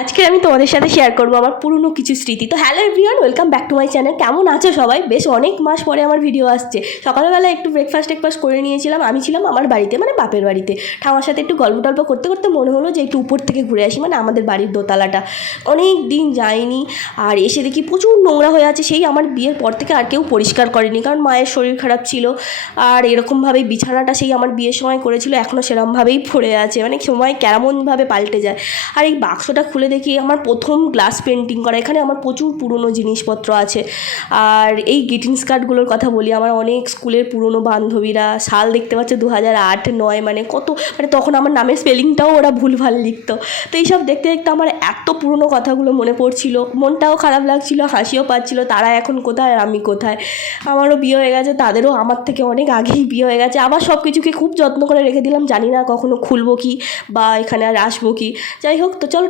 আজকে আমি তোমাদের সাথে শেয়ার করবো আমার পুরনো কিছু স্মৃতি। তো hello everyone, welcome back to my channel. কেমন আছো সবাই? বেশ অনেক মাস পরে আমার ভিডিও আসছে। সকালবেলা একটু ব্রেকফাস্ট করে নিয়েছিলাম। আমি ছিলাম আমার বাড়িতে, মানে বাপের বাড়িতে। ঠামার সাথে একটু গল্প টল্প করতে করতে মনে হলো যে একটু উপর থেকে ঘুরে আসি, মানে আমাদের বাড়ির দোতলাটা অনেক দিন যাইনি। আর এসে দেখি প্রচুর নোংরা হয়ে আছে। সেই আমার বিয়ের পর থেকে আর কেউ পরিষ্কার করেনি, কারণ মায়ের শরীর খারাপ ছিল। আর এরকমভাবেই বিছানাটা সেই আমার বিয়ের সময় করেছিল, এখনও সেরমভাবেই পড়ে আছে, মানে সময় কেমনভাবে পাল্টে যায়। আর এই বাক্সটা খুলে দেখি আমার প্রথম গ্লাস পেন্টিং করা, এখানে আমার প্রচুর পুরনো জিনিসপত্র আছে। আর এই গ্রিটিংস কার্ডগুলোর কথা বলি, আমার অনেক স্কুলের পুরনো বান্ধবীরা, সাল দেখতে পাচ্ছে 2008-9, মানে কত, মানে তখন আমার নামের স্পেলিংটাও ওরা ভুলভাল লিখতো। তো এইসব দেখতে দেখতে আমার এত পুরনো কথাগুলো মনে পড়ছিল, মনটাও খারাপ লাগছিল, হাসিও পাচ্ছিল। তারা এখন কোথায় আর আমি কোথায়। আমারও বিয়ে হয়ে গেছে, তাদেরও আমার থেকে অনেক আগেই বিয়ে হয়ে গেছে। আবার সব কিছুকে খুব যত্ন করে রেখে দিলাম, জানি না কখনো খুলবো কি বা এখানে আর আসবো কি। যাই হোক, তো চলো